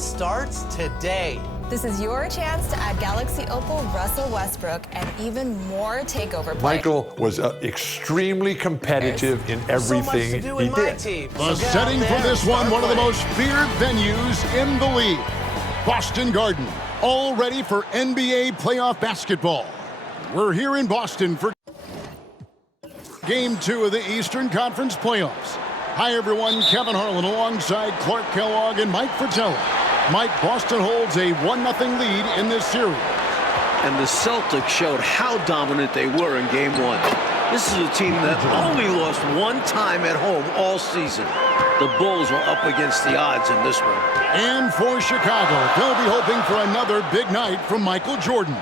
starts today. This is your chance to add Galaxy Opal Russell Westbrook and even more takeover play. Michael was extremely competitive in everything he did. The setting for this one of the most feared venues in the league. Boston Garden, all ready for NBA playoff basketball. We're here in Boston for Game 2 of the Eastern Conference playoffs. Hi, everyone. Kevin Harlan alongside Clark Kellogg and Mike Fratello. Mike, Boston holds a 1-0 lead in this series. And the Celtics showed how dominant they were in Game 1. This is a team that only lost one time at home all season. The Bulls were up against the odds in this one. And for Chicago, they'll be hoping for another big night from Michael Jordan.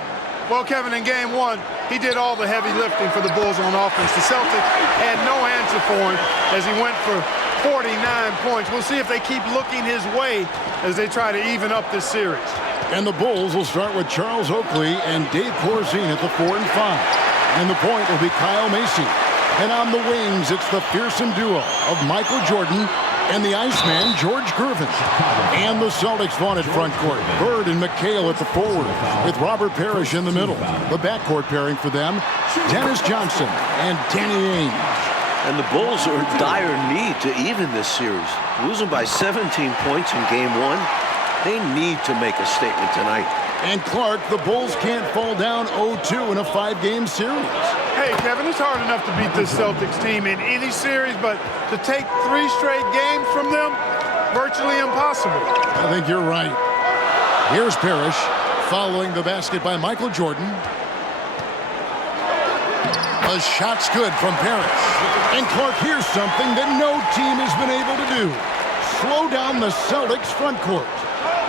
Well, Kevin, in Game 1, he did all the heavy lifting for the Bulls on offense. The Celtics had no answer for him as he went for 49 points. We'll see if they keep looking his way as they try to even up this series. And the Bulls will start with Charles Oakley and Dave Corzine at the 4 and 5. And the point will be Kyle Macy. And on the wings, it's the fearsome duo of Michael Jordan and the Iceman, George Gervin. And the Celtics vaunted front court. Bird and McHale at the forward, with Robert Parrish in the middle. The backcourt pairing for them, Dennis Johnson and Danny Ainge. And the Bulls are in dire need to even this series. Losing by 17 points in Game 1, they need to make a statement tonight. And Clark, the Bulls can't fall down 0-2 in a 5-game series. Hey, Kevin, it's hard enough to beat this Celtics team in any series, but to take 3 straight games from them, virtually impossible. I think you're right. Here's Parrish, following the basket by Michael Jordan. The shot's good from Parrish. And Clark, here's something that no team has been able to do. Slow down the Celtics front court.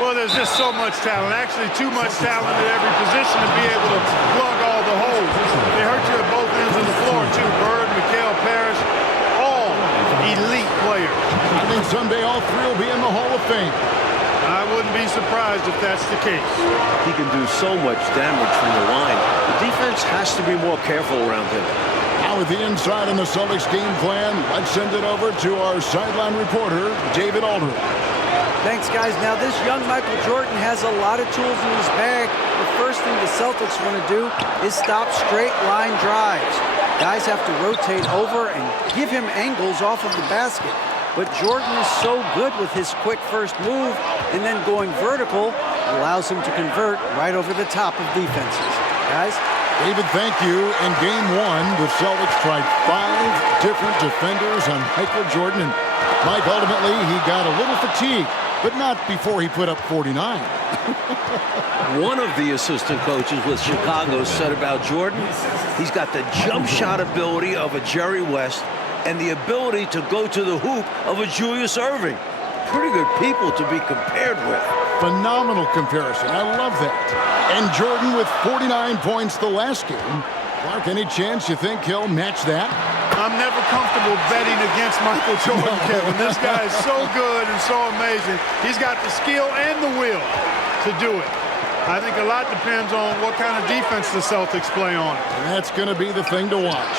Well, there's just so much talent, actually too much talent at every position to be able to plug all the holes. They hurt you at both ends of the floor, too. Bird, McHale, Parrish, all elite players. I think someday all 3 will be in the Hall of Fame. I wouldn't be surprised if that's the case. He can do so much damage from the line. The defense has to be more careful around him. Now with the inside on the Celtics game plan, let's send it over to our sideline reporter, David Aldridge. Thanks, guys. Now, this young Michael Jordan has a lot of tools in his bag. The first thing the Celtics want to do is stop straight line drives. Guys have to rotate over and give him angles off of the basket. But Jordan is so good with his quick first move, and then going vertical allows him to convert right over the top of defenses. Guys? David, thank you. In Game 1, the Celtics tried 5 different defenders on Michael Jordan, and Mike, ultimately, he got a little fatigued, but not before he put up 49. One of the assistant coaches with Chicago said about Jordan, he's got the jump shot ability of a Jerry West and the ability to go to the hoop of a Julius Erving. Pretty good people to be compared with. Phenomenal comparison. I love that. And Jordan with 49 points the last game. Clark, any chance you think he'll match that? I'm never comfortable betting against Michael Jordan, Kevin. This guy is so good and so amazing. He's got the skill and the will to do it. I think a lot depends on what kind of defense the Celtics play on. And that's going to be the thing to watch.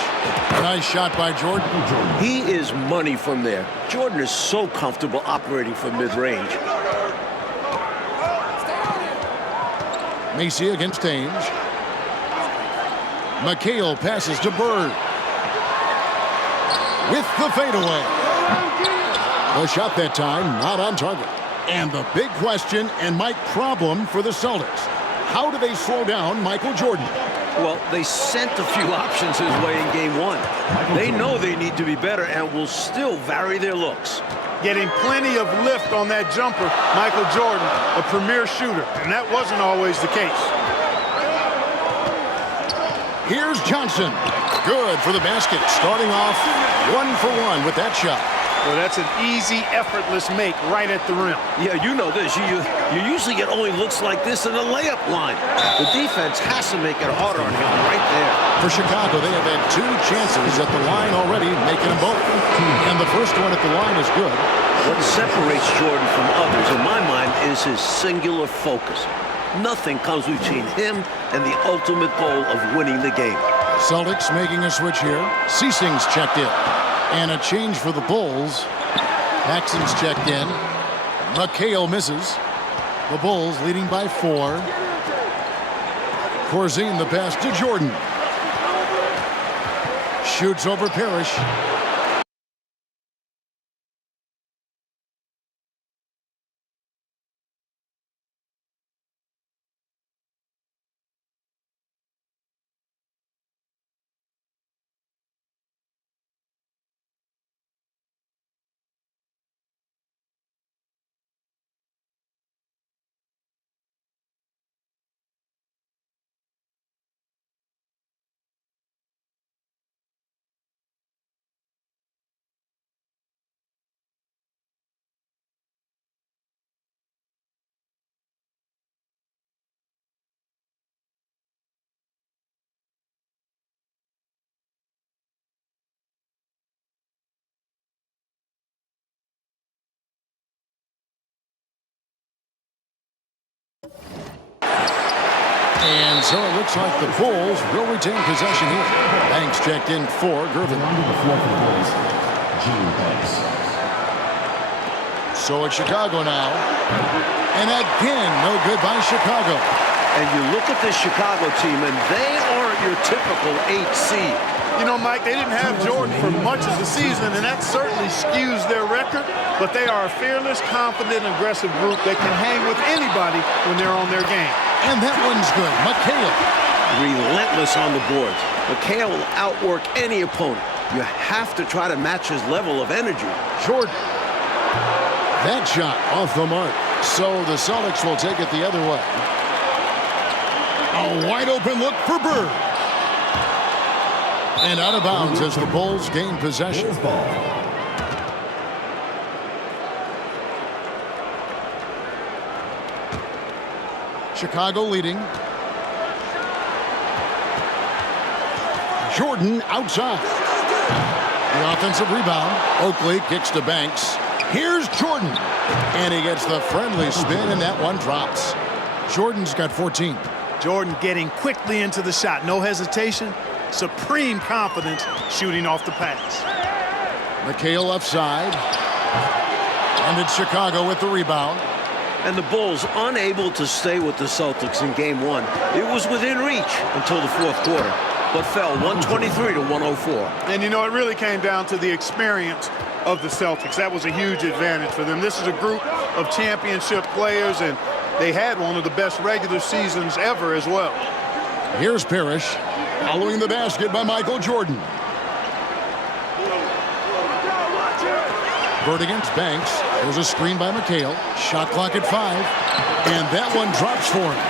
Nice shot by Jordan. He is money from there. Jordan is so comfortable operating from mid-range. Macy against Ainge. McHale passes to Bird. With the fadeaway. The shot that time, not on target. And the big question and Mike problem for the Celtics. How do they slow down Michael Jordan? Well, they sent a few options his way in Game 1. They know they need to be better and will still vary their looks. Getting plenty of lift on that jumper, Michael Jordan, a premier shooter, and that wasn't always the case. Here's Johnson. Good for the basket. Starting off 1 for 1 with that shot. Well, that's an easy, effortless make right at the rim. Yeah, you know this. You usually get only looks like this in the layup line. The defense has to make it harder on him right there. For Chicago, they have had 2 chances at the line already, making them both. And the first one at the line is good. What separates Jordan from others, in my mind, is his singular focus. Nothing comes between him and the ultimate goal of winning the game. Celtics making a switch here. Ceasing's checked in. And a change for the Bulls. Paxson's checked in. McHale misses. The Bulls leading by 4. Corzine the pass to Jordan. Shoots over Parrish. And so it looks like the Bulls will retain possession here. Banks checked in for Gervin. So it's Chicago now. And again, no good by Chicago. And you look at this Chicago team, and they aren't your typical 8 seed. You know, Mike, they didn't have Jordan for much of the season, and that certainly skews their record. But they are a fearless, confident, aggressive group that can hang with anybody when they're on their game. And that one's good. McHale. Relentless on the boards. McHale will outwork any opponent. You have to try to match his level of energy. Jordan. That shot off the mark. So the Celtics will take it the other way. A wide open look for Bird. And out of bounds as the Bulls gain possession. Chicago leading. Jordan outside. The offensive rebound. Oakley kicks to Banks. Here's Jordan. And he gets the friendly spin, and that one drops. Jordan's got 14. Jordan getting quickly into the shot. No hesitation. Supreme confidence shooting off the pass. McHale left side. And it's Chicago with the rebound. And the Bulls unable to stay with the Celtics in game 1. It was within reach until the 4th quarter, but fell 123 to 104. And, you know, it really came down to the experience of the Celtics. That was a huge advantage for them. This is a group of championship players, and they had one of the best regular seasons ever as well. Here's Parrish, following the basket by Michael Jordan. Bird against Banks. There's a screen by McHale. Shot clock at 5. And that one drops for him.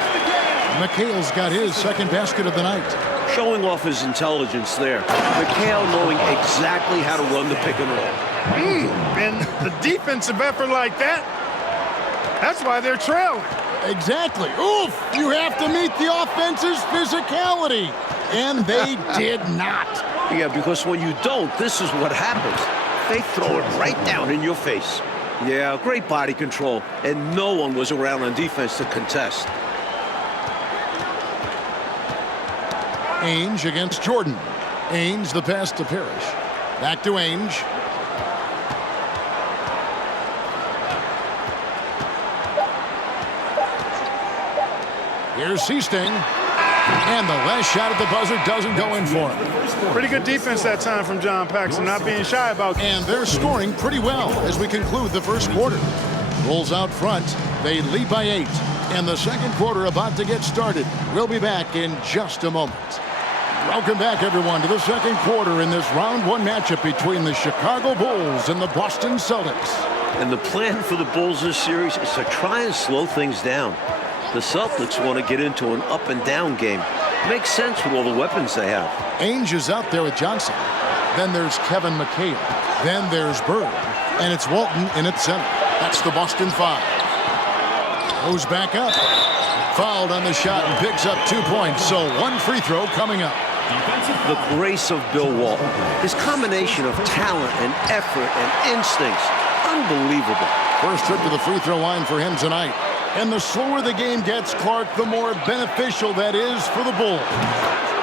McHale's got his second basket of the night. Showing off his intelligence there. McHale knowing exactly how to run the pick and roll. And the defensive effort like that, that's why they're trailing. Exactly. Oof! You have to meet the offense's physicality. And they did not. Yeah, because when you don't, this is what happens. They throw it right down in your face. Yeah, great body control, and no one was around on defense to contest. Ainge against Jordan. Ainge the pass to Parrish. Back to Ainge. Here's Seasting. And the last shot at the buzzer doesn't go in for him. Pretty good defense that time from John Paxson, not being shy about it. And they're scoring pretty well as we conclude the first quarter. Bulls out front. They lead by 8. And the second quarter about to get started. We'll be back in just a moment. Welcome back, everyone, to the second quarter in this round 1 matchup between the Chicago Bulls and the Boston Celtics. And the plan for the Bulls this series is to try and slow things down. The Celtics want to get into an up-and-down game. Makes sense with all the weapons they have. Ainge is out there with Johnson. Then there's Kevin McHale. Then there's Bird. And it's Walton in at center. That's the Boston 5. Goes back up. Fouled on the shot and picks up 2 points. So 1 free throw coming up. The grace of Bill Walton. His combination of talent and effort and instincts. Unbelievable. First trip to the free throw line for him tonight. And the slower the game gets, Clark, the more beneficial that is for the Bulls.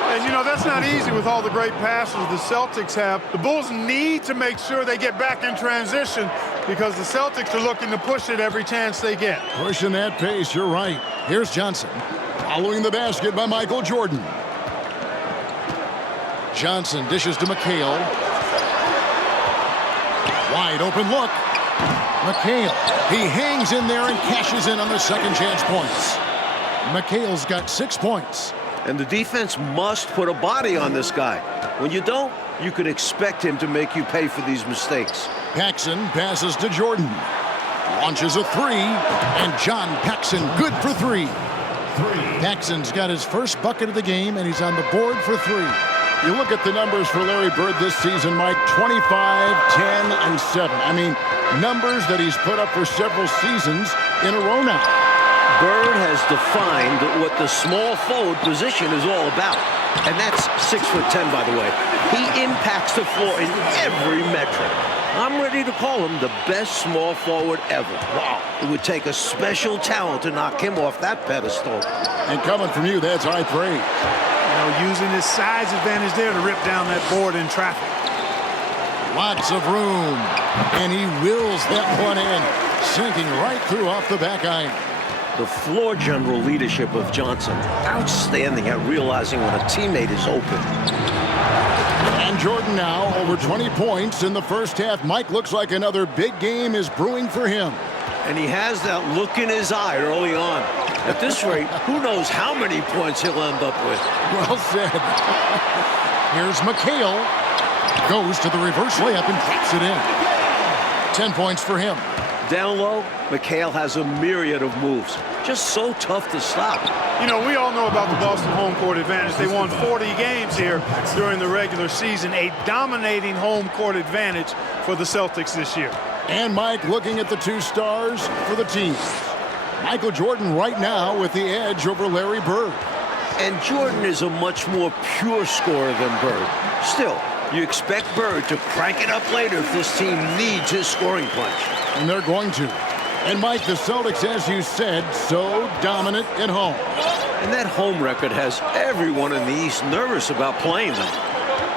And, you know, that's not easy with all the great passes the Celtics have. The Bulls need to make sure they get back in transition because the Celtics are looking to push it every chance they get. Pushing that pace, you're right. Here's Johnson. Following the basket by Michael Jordan. Johnson dishes to McHale. Wide open look. McHale. He hangs in there and cashes in on the second chance points. McHale's got 6 points. And the defense must put a body on this guy. When you don't, you can expect him to make you pay for these mistakes. Paxson passes to Jordan. Launches a three. And John Paxson good for three. Paxson's got his first bucket of the game, and he's on the board for three. You look at the numbers for Larry Bird this season, Mike, 25, 10, and 7. I mean, numbers that he's put up for several seasons in a row now. Bird has defined what the small forward position is all about. And that's 6'10", by the way. He impacts the floor in every metric. I'm ready to call him the best small forward ever. Wow. It would take a special talent to knock him off that pedestal. And coming from you, that's high praise. You know, using his size advantage there to rip down that board in traffic. Lots of room. And he wills that one in, sinking right through off the back iron. The floor general leadership of Johnson, outstanding at realizing when a teammate is open. And Jordan now over 20 points in the first half. Mike, looks like another big game is brewing for him. And he has that look in his eye early on. At this rate, who knows how many points he'll end up with. Well said. Here's McHale. Goes to the reverse layup and drops it in. 10 points for him. Down low, McHale has a myriad of moves. Just so tough to stop. You know, we all know about the Boston home court advantage. They won 40 games here during the regular season. A dominating home court advantage for the Celtics this year. And Mike looking at the two stars for the team. Michael Jordan right now with the edge over Larry Bird. And Jordan is a much more pure scorer than Bird. Still, you expect Bird to crank it up later if this team needs his scoring punch. And they're going to. And Mike, the Celtics, as you said, so dominant at home. And that home record has everyone in the East nervous about playing them.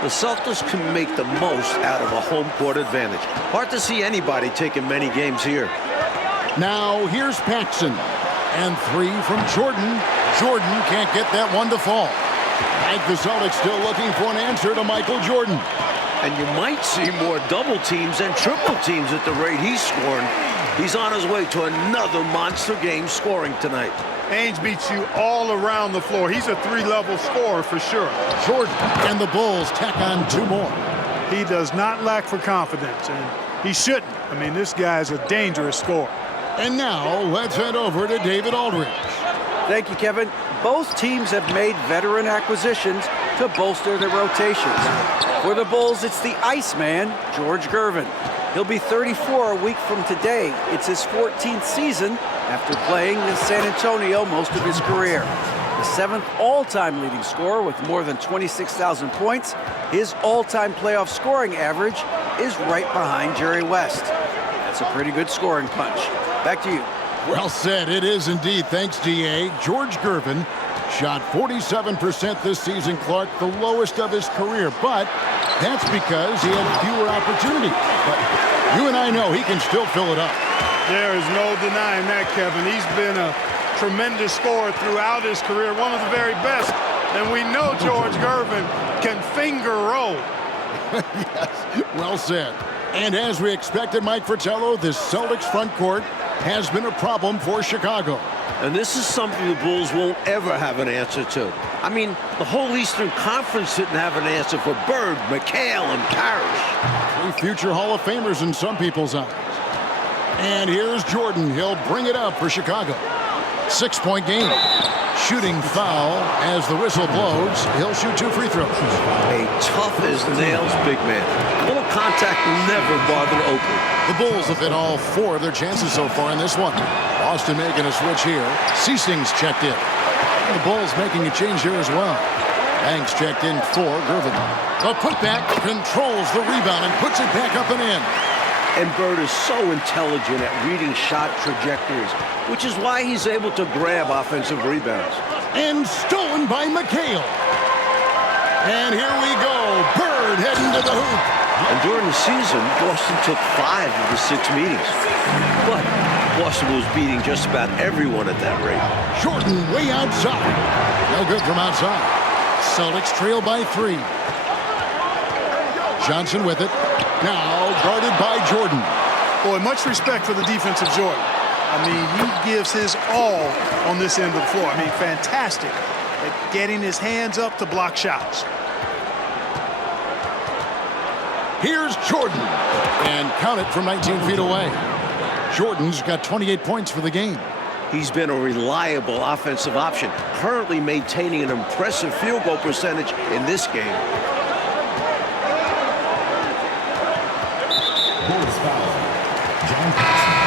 The Celtics can make the most out of a home court advantage. Hard to see anybody taking many games here. Now here's Paxson. And three from Jordan. Jordan can't get that one to fall. Mike, the Celtics still looking for an answer to Michael Jordan. And you might see more double teams and triple teams at the rate he's scoring. He's on his way to another monster game scoring tonight. Ainge beats you all around the floor. He's a three-level scorer for sure. Jordan and the Bulls tack on two more. He does not lack for confidence, and he shouldn't. I mean, this guy's a dangerous scorer. And now let's head over to David Aldridge. Thank you, Kevin. Both teams have made veteran acquisitions to bolster their rotations. For the Bulls, it's the Iceman, George Gervin. He'll be 34 a week from today. It's his 14th season after playing in San Antonio most of his career. The 7th all-time leading scorer with more than 26,000 points. His all-time playoff scoring average is right behind Jerry West. That's a pretty good scoring punch. Back to you. Well said. It is indeed. Thanks, DA. George Gervin shot 47% this season, Clark, the lowest of his career. But that's because he had fewer opportunities. But you and I know he can still fill it up. There is no denying that, Kevin. He's been a tremendous scorer throughout his career, one of the very best. And we know George Gervin can finger roll. Yes, well said. And as we expected, Mike Fratello, this Celtics front court has been a problem for Chicago. And this is something the Bulls won't ever have an answer to. I mean, the whole Eastern Conference didn't have an answer for Bird, McHale, and Parrish. 3 future Hall of Famers in some people's eyes. And here's Jordan. He'll bring it up for Chicago. 6-point game. Shooting foul as the whistle blows. He'll shoot 2 free throws. A tough-as-nails big man. A little contact never bothered Oakley. The Bulls have hit all 4 of their chances so far in this one. Boston making a switch here. Ceasing's checked in. And the Bulls making a change here as well. Banks checked in for Gervin. The putback controls the rebound and puts it back up and in. And Bird is so intelligent at reading shot trajectories, which is why he's able to grab offensive rebounds. And stolen by McHale. And here we go. Bird heading to the hoop. And during the season, Boston took 5 of the 6 meetings. But Boston was beating just about everyone at that rate. Jordan way outside. No good from outside. Celtics trail by 3. Johnson with it. Now guarded by Jordan. Boy, much respect for the defensive Jordan. I mean, he gives his all on this end of the floor. I mean, fantastic at getting his hands up to block shots. Here's Jordan. And count it from 19 feet away. Jordan's got 28 points for the game. He's been a reliable offensive option, currently maintaining an impressive field goal percentage in this game. Bulls foul. John Paxson.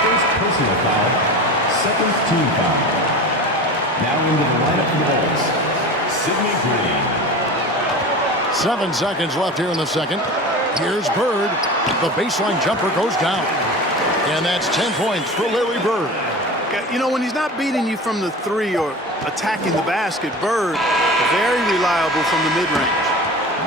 First personal foul. Second team foul. Now into the lineup for the Bulls. Sidney Green. 7 seconds left here in the second. Here's Bird. The baseline jumper goes down. And that's 10 points for Larry Bird. You know, when he's not beating you from the 3 or attacking the basket, Bird, very reliable from the mid-range.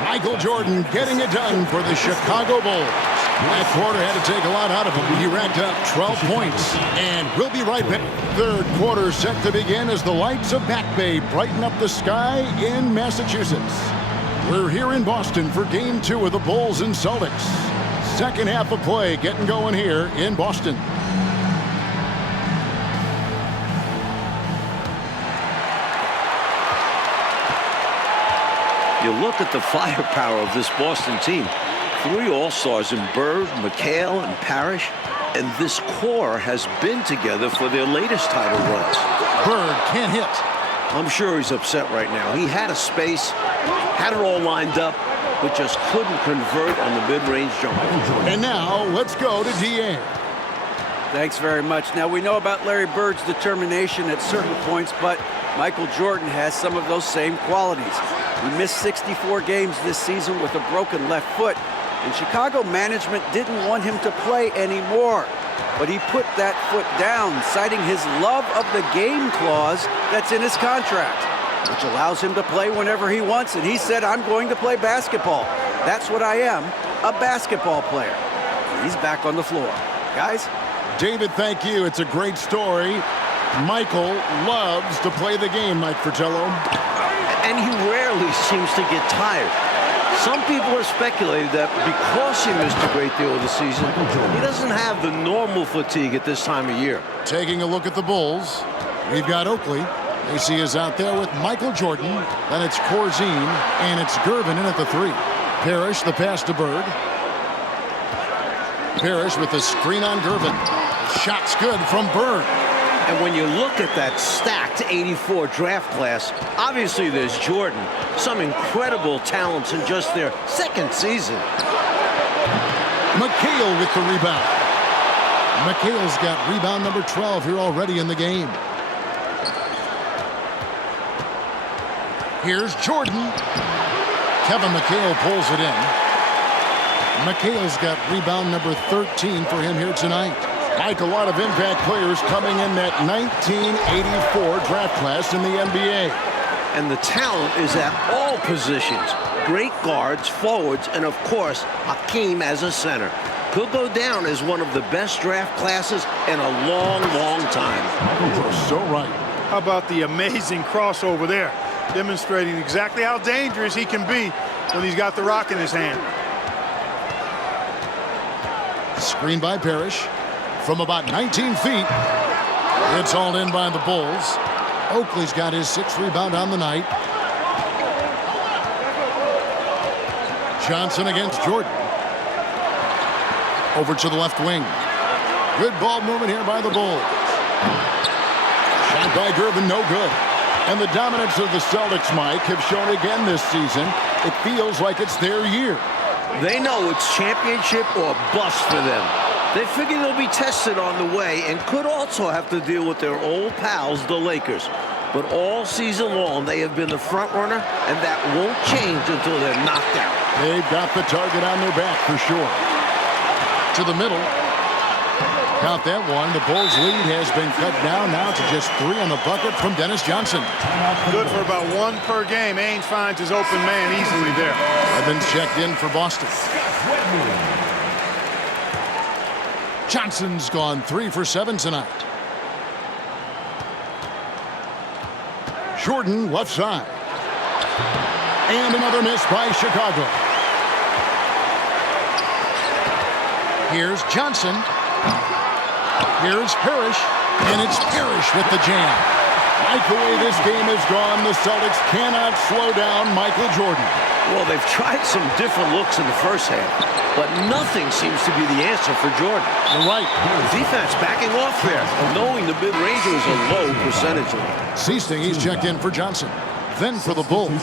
Michael Jordan getting it done for the Chicago Bulls. That quarter had to take a lot out of him. He racked up 12 points. And we'll be right back. Third quarter set to begin as the lights of Back Bay brighten up the sky in Massachusetts. We're here in Boston for Game 2 of the Bulls and Celtics. Second half of play getting going here in Boston. You look at the firepower of this Boston team. 3 All-Stars in Bird, McHale, and Parrish. And this core has been together for their latest title runs. Bird can't hit. I'm sure he's upset right now. He had a space, had it all lined up, but just couldn't convert on the mid-range jumper. And now let's go to DA. Thanks very much. Now, we know about Larry Bird's determination at certain points, but Michael Jordan has some of those same qualities. He missed 64 games this season with a broken left foot, and Chicago management didn't want him to play anymore. But he put that foot down, citing his love of the game clause that's in his contract, which allows him to play whenever he wants. And he said, I'm going to play basketball. That's what I am, a basketball player. He's back on the floor. Guys? David, thank you. It's a great story. Michael loves to play the game, Mike Fratello. And he rarely seems to get tired. Some people have speculated that because he missed a great deal of the season, he doesn't have the normal fatigue at this time of year. Taking a look at the Bulls, we've got Oakley. AC is out there with Michael Jordan. Then it's Corzine, and it's Gervin in at the 3. Parrish, the pass to Bird. Parrish with the screen on Gervin. Shot's good from Bird. And when you look at that stacked 84 draft class, obviously there's Jordan. Some incredible talents in just their second season. McHale with the rebound. McHale's got rebound number 12 here already in the game. Here's Jordan. Kevin McHale pulls it in. McHale's got rebound number 13 for him here tonight. Mike, a lot of impact players coming in that 1984 draft class in the NBA. And the talent is at all positions. Great guards, forwards, and of course, Hakeem as a center. Could go down as one of the best draft classes in a long, long time. You're so right. How about the amazing crossover there, demonstrating exactly how dangerous he can be when he's got the rock in his hand. Screen by Parrish. From about 19 feet, it's all in by the Bulls. Oakley's got his 6th rebound on the night. Johnson against Jordan. Over to the left wing. Good ball movement here by the Bulls. Shot by Gervin, no good. And the dominance of the Celtics, Mike, have shown again this season. It feels like it's their year. They know it's championship or bust for them. They figure they'll be tested on the way and could also have to deal with their old pals, the Lakers. But all season long, they have been the front runner, and that won't change until they're knocked out. They've got the target on their back for sure. To the middle. Count that one. The Bulls' lead has been cut down now to just 3 on the bucket from Dennis Johnson. Good for about 1 per game. Ainge finds his open man easily there. Evans checked in for Boston. Johnson's gone 3 for 7 tonight. Jordan left side. And another miss by Chicago. Here's Johnson. Here's Parrish. And it's Parrish with the jam. Like the way this game has gone, the Celtics cannot slow down Michael Jordan. Well, they've tried some different looks in the first half, but nothing seems to be the answer for Jordan. You're right. Defense backing off there, knowing the mid-range was a low percentage. Seasting, he's checked in for Johnson. Then for the Bulls,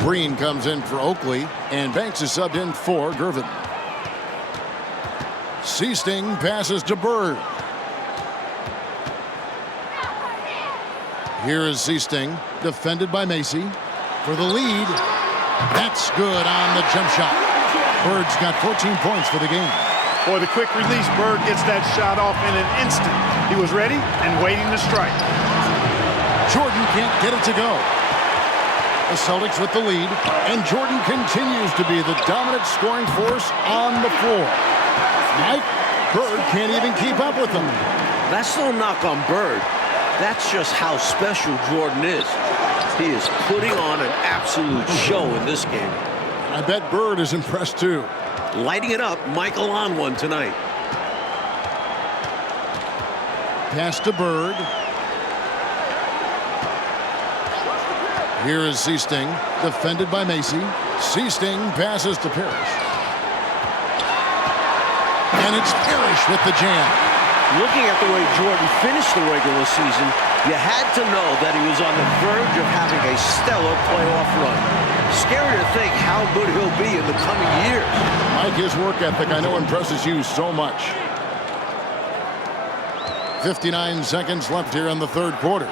Green comes in for Oakley, and Banks is subbed in for Gervin. Seasting passes to Bird. Here is Seasting, defended by Macy. For the lead, that's good on the jump shot. Bird's got 14 points for the game. Boy, the quick release, Bird gets that shot off in an instant. He was ready and waiting to strike. Jordan can't get it to go. The Celtics with the lead, and Jordan continues to be the dominant scoring force on the floor. Mike, Bird can't even keep up with him. That's no knock on Bird. That's just how special Jordan is. He is putting on an absolute show in this game. I bet Bird is impressed too. Lighting it up, Michael on one tonight. Pass to Bird. Here is Seasting, defended by Macy. Seasting passes to Parrish. And it's Parrish with the jam. Looking at the way Jordan finished the regular season, you had to know that he was on the verge of having a stellar playoff run. Scary to think how good he'll be in the coming years. Mike, his work ethic I know impresses you so much. 59 seconds left here in the third quarter.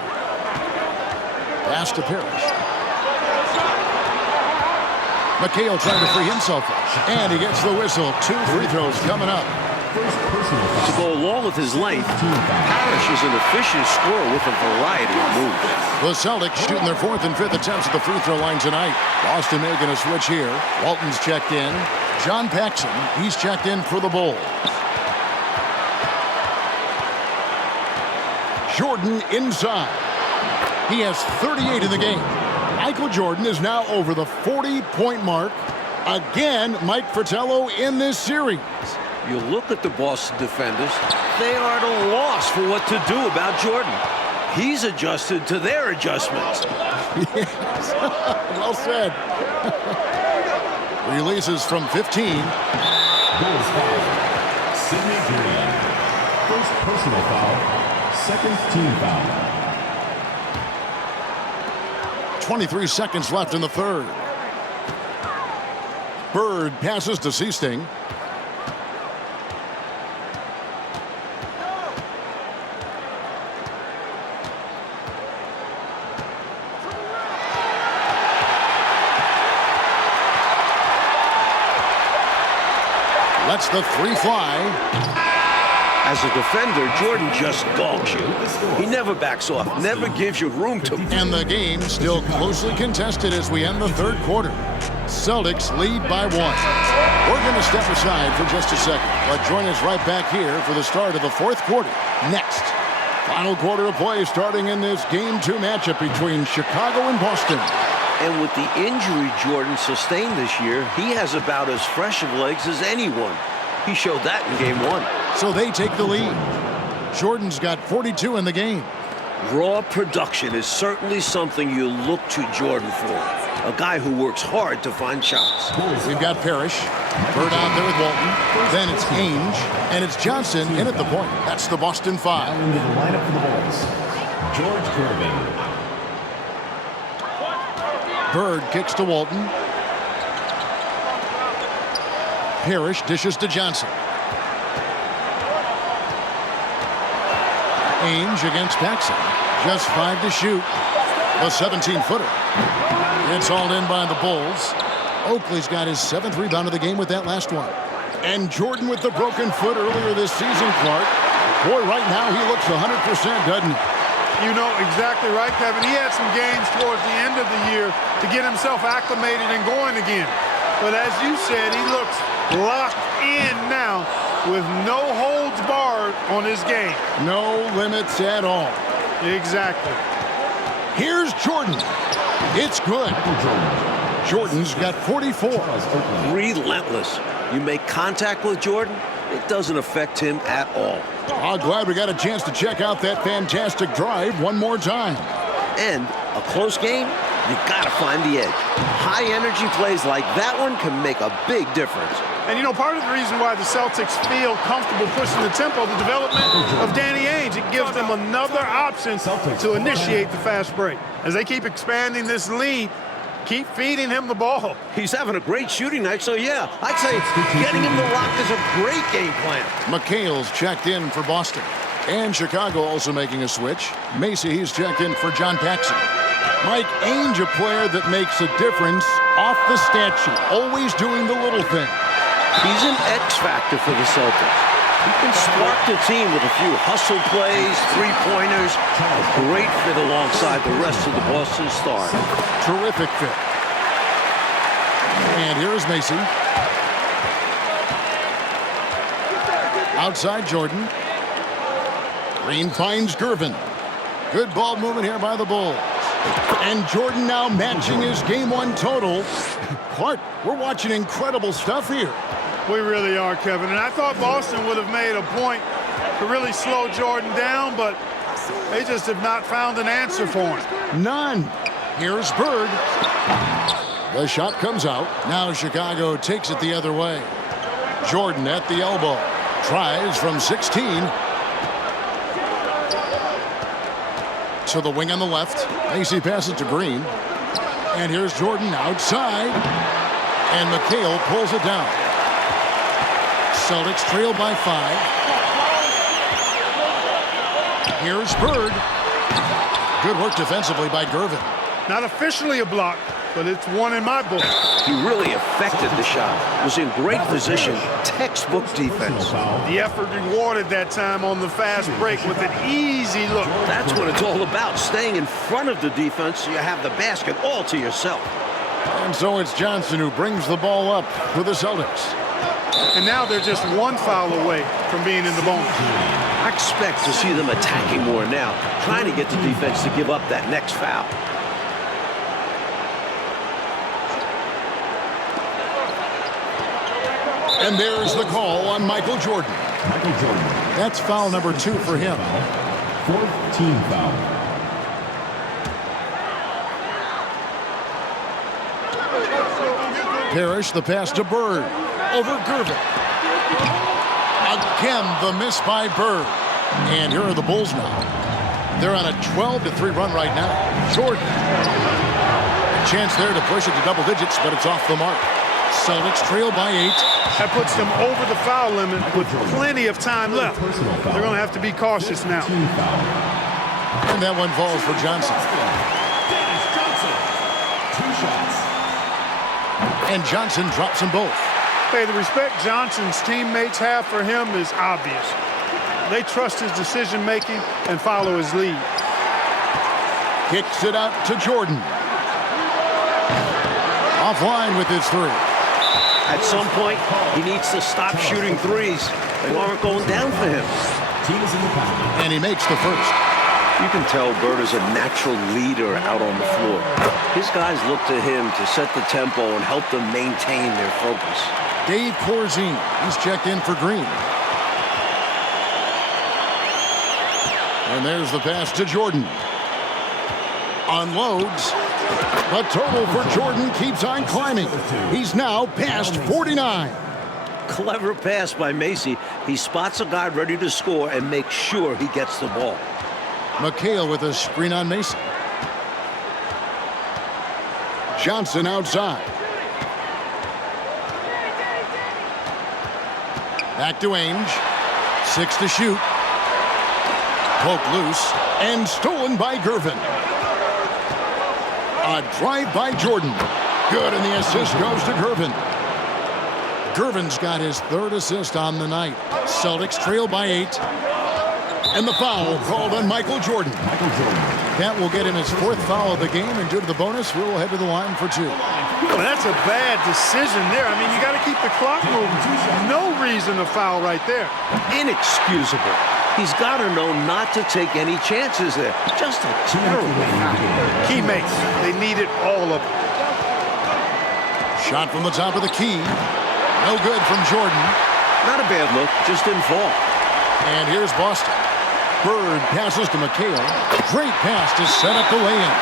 Pass to Parrish. McHale trying to free himself up. And he gets the whistle. 2 free throws coming up. To go along with his length, Parrish is an efficient scorer with a variety of moves. The Celtics shooting their 4th and 5th attempts at the free throw line tonight. Boston making a switch here. Walton's checked in. John Paxson, he's checked in for the Bulls. Jordan inside. He has 38 in the game. Michael Jordan is now over the 40-point mark. Again, Mike Fratello in this series. You look at the Boston defenders, they are at a loss for what to do about Jordan. He's adjusted to their adjustments. Yes. Well said. Releases from 15. Bulls foul. Sidney Green. First personal foul. Second team foul. 23 seconds left in the third. Bird passes to Seasting. Lets the 3 fly. As a defender, Jordan just dogs you. He never backs off, never gives you room to. And the game still closely contested as we end the third quarter. Celtics lead by 1. We're going to step aside for just a second, but join us right back here for the start of the fourth quarter. Next, final quarter of play starting in this Game 2 matchup between Chicago and Boston. And with the injury Jordan sustained this year, he has about as fresh of legs as anyone. He showed that in Game 1. So they take the lead. Jordan's got 42 in the game. Raw production is certainly something you look to Jordan for. A guy who works hard to find shots. We've got Parrish. Bird out there with Walton. Then it's Ainge. And it's Johnson in at the point. That's the Boston 5. Now into the lineup for the Bulls. George Gervin. Bird kicks to Walton. Parrish dishes to Johnson. Ainge against Paxson. Just 5 to shoot. The 17-footer. It's hauled in by the Bulls. Oakley's got his 7th rebound of the game with that last one. And Jordan with the broken foot earlier this season, Clark. Boy, right now he looks 100%, doesn't he? You know exactly right, Kevin. He had some games towards the end of the year to get himself acclimated and going again. But as you said, he looks locked in now with no holds barred on his game. No limits at all. Exactly. Here's Jordan. It's good. Jordan's got 44. Relentless. You make contact with Jordan, it doesn't affect him at all. Oh, glad we got a chance to check out that fantastic drive one more time. And a close game, you gotta find the edge. High energy plays like that one can make a big difference. And you know, part of the reason why the Celtics feel comfortable pushing the tempo, the development of Danny Ainge, it gives them another option to initiate the fast break. As they keep expanding this lead, keep feeding him the ball. He's having a great shooting night, so yeah, I'd say getting him to lock is a great game plan. McHale's checked in for Boston. And Chicago also making a switch. Macy, he's checked in for John Paxson. Mike Ainge, a player that makes a difference off the stat sheet, always doing the little thing. He's an X factor for the Celtics. He can spark the team with a few hustle plays, three-pointers. A great fit alongside the rest of the Boston Stars. Terrific fit. And here's Macy. Outside Jordan. Green finds Gervin. Good ball movement here by the Bulls. And Jordan now matching his game one total. Clark, we're watching incredible stuff here. We really are, Kevin. And I thought Boston would have made a point to really slow Jordan down, but they just have not found an answer for him. None. Here's Bird. The shot comes out. Now Chicago takes it the other way. Jordan at the elbow. Tries from 16. To the wing on the left. Macy passes to Green. And here's Jordan outside. And McHale pulls it down. Celtics trail by 5. Here's Bird. Good work defensively by Gervin. Not officially a block, but it's one in my book. He really affected the shot. Was in great position. Textbook defense. The effort rewarded that time on the fast break with an easy look. That's what it's all about, staying in front of the defense so you have the basket all to yourself. And so it's Johnson who brings the ball up for the Celtics. And now they're just one foul away from being in the bonus. I expect to see them attacking more now, trying to get the defense to give up that next foul. And there's the call on Michael Jordan. Michael Jordan. That's foul number 2 for him. Fourth team foul. Parrish, the pass to Bird. Over Gervin. Again, the miss by Bird. And here are the Bulls now. They're on a 12-3 run right now. Jordan. A chance there to push it to double digits, but it's off the mark. Celtics trail by 8. That puts them over the foul limit with plenty of time left. They're going to have to be cautious now. And that one falls for Johnson. And Johnson drops them both. Hey, the respect Johnson's teammates have for him is obvious. They trust his decision-making and follow his lead. Kicks it out to Jordan. Offline with his 3. At some point, he needs to stop shooting threes. They aren't going down for him. And he makes the first. You can tell Bird is a natural leader out on the floor. His guys look to him to set the tempo and help them maintain their focus. Dave Corzine, he's checked in for Green. And there's the pass to Jordan. Unloads. The total for Jordan keeps on climbing. He's now past 49. Clever pass by Macy. He spots a guy ready to score and makes sure he gets the ball. McHale with a screen on Mason. Johnson outside. Back to Ainge. 6 to shoot. Poke loose and stolen by Gervin. A drive by Jordan. Good, and the assist goes to Gervin. Gervin's got his 3rd assist on the night. Celtics trail by 8. And the foul called on Michael Jordan. That will get him his 4th foul of the game, and due to the bonus, we'll head to the line for 2. Well, that's a bad decision there. I mean, you got to keep the clock moving. No reason to foul right there. Inexcusable. He's got to know not to take any chances there. Just a terrible foul. Key mates. They needed all of them. Shot from the top of the key. No good from Jordan. Not a bad look, just didn't fall. And here's Boston. Bird passes to McHale. Great pass to set up the lay-in.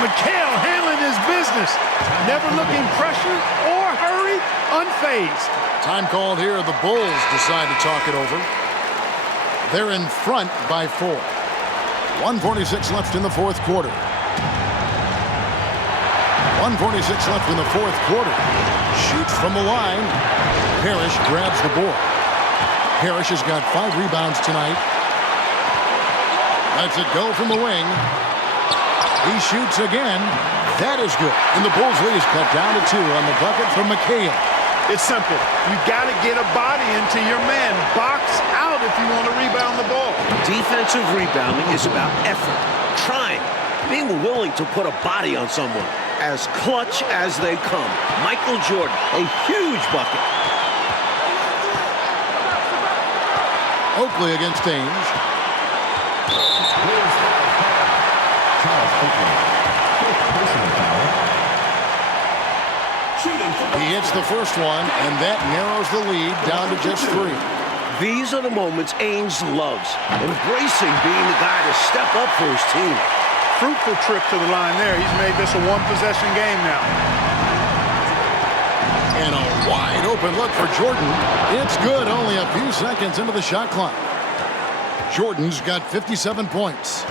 McHale handling his business. Never looking pressured or hurried, unfazed. Time called here. The Bulls decide to talk it over. They're in front by 4. 1:46 left in the 4th quarter. 1:46 left in the 4th quarter. Shoots from the line. Parrish grabs the board. Parrish has got 5 rebounds tonight. Lets it go from the wing. He shoots again. That is good. And the Bulls lead is cut down to 2 on the bucket from McHale. It's simple. You got to get a body into your man. Box out if you want to rebound the ball. Defensive rebounding is about effort, trying, being willing to put a body on someone. As clutch as they come. Michael Jordan, a huge bucket. Oakley against Ainge. He hits the first one, and that narrows the lead down to just 3. These are the moments Ainge loves, embracing being the guy to step up for his team. Fruitful trip to the line there. He's made this a 1-possession game now. And a wide open look for Jordan. It's good, only a few seconds into the shot clock. Jordan's got 57 points.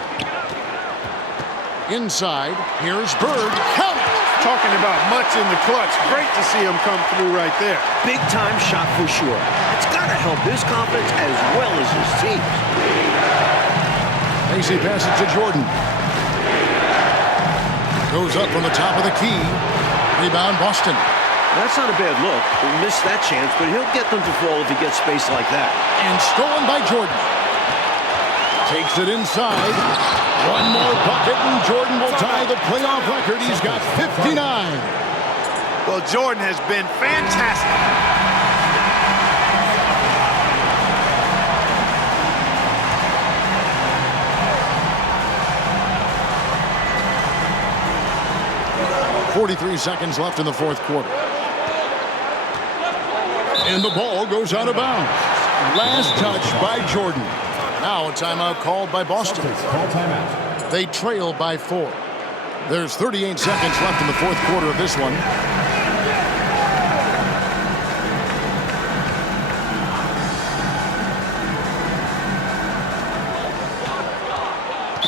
Inside, here's Bird. Count it! Talking about much in the clutch. Great to see him come through right there. Big time shot for sure. It's got to help his confidence as well as his team's. Macy passes to Jordan. Goes up from the top of the key. Rebound, Boston. That's not a bad look. He missed that chance, but he'll get them to fall if he gets space like that. And stolen by Jordan. Takes it inside. One more bucket, and Jordan will tie the playoff record. He's got 59. Well, Jordan has been fantastic. .43 seconds left in the 4th quarter. And the ball goes out of bounds. Last touch by Jordan. Now a timeout called by Boston. They trail by 4. There's 38 seconds left in the 4th quarter of this one.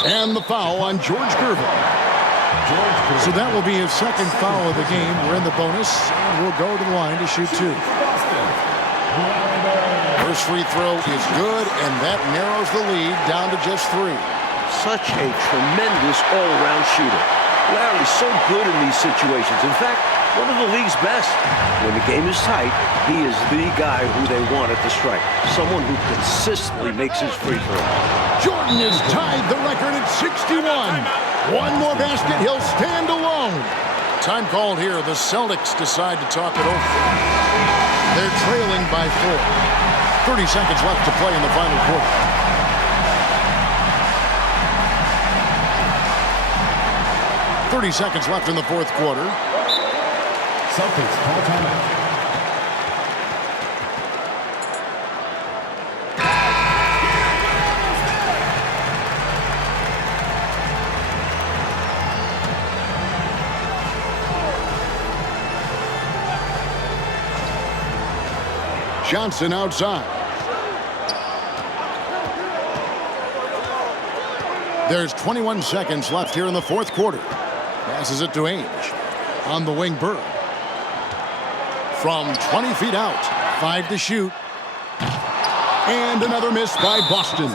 And the foul on George Gervin. So that will be his 2nd foul of the game. We're in the bonus, and we'll go to the line to shoot 2. First free throw is good, and that narrows the lead down to just 3. Such a tremendous all-around shooter. Larry's so good in these situations. In fact, one of the league's best. When the game is tight, he is the guy who they want at the strike. Someone who consistently makes his free throw. Jordan has tied the record at 61. One more basket, he'll stand alone. Time called here. The Celtics decide to talk it over. They're trailing by 4. 30 seconds left to play in the final quarter. .30 seconds left in the 4th quarter. Celtics call timeout. Johnson outside. There's 21 seconds left here in the 4th quarter. Passes it to Ainge. On the wing, Bird. From 20 feet out. 5 to shoot. And another miss by Boston.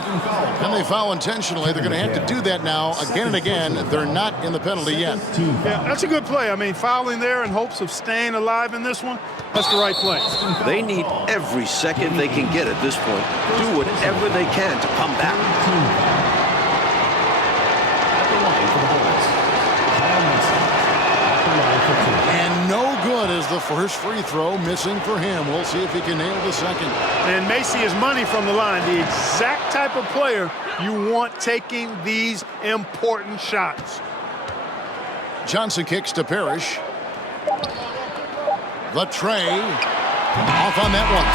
And they foul intentionally. They're going to have to do that now again and again. They're not in the penalty yet. Yeah, that's a good play. I mean, fouling there in hopes of staying alive in this one, that's the right play. They need every second they can get at this point. Do whatever they can to come back. And no good as the first free throw missing for him. We'll see if he can nail the second. And Macy is money from the line. The exact type of player you want taking these important shots. Johnson kicks to Parrish. The tray. Off on that one.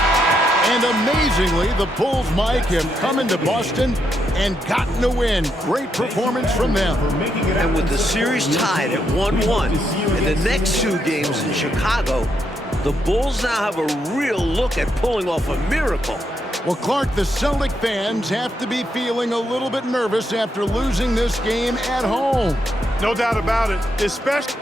And amazingly, the Bulls, Mike, have come into Boston and gotten a win. Great performance from them. And with the series tied at 1-1 and the next 2 games in Chicago, the Bulls now have a real look at pulling off a miracle. Well, Clark, the Celtic fans have to be feeling a little bit nervous after losing this game at home. No doubt about it, especially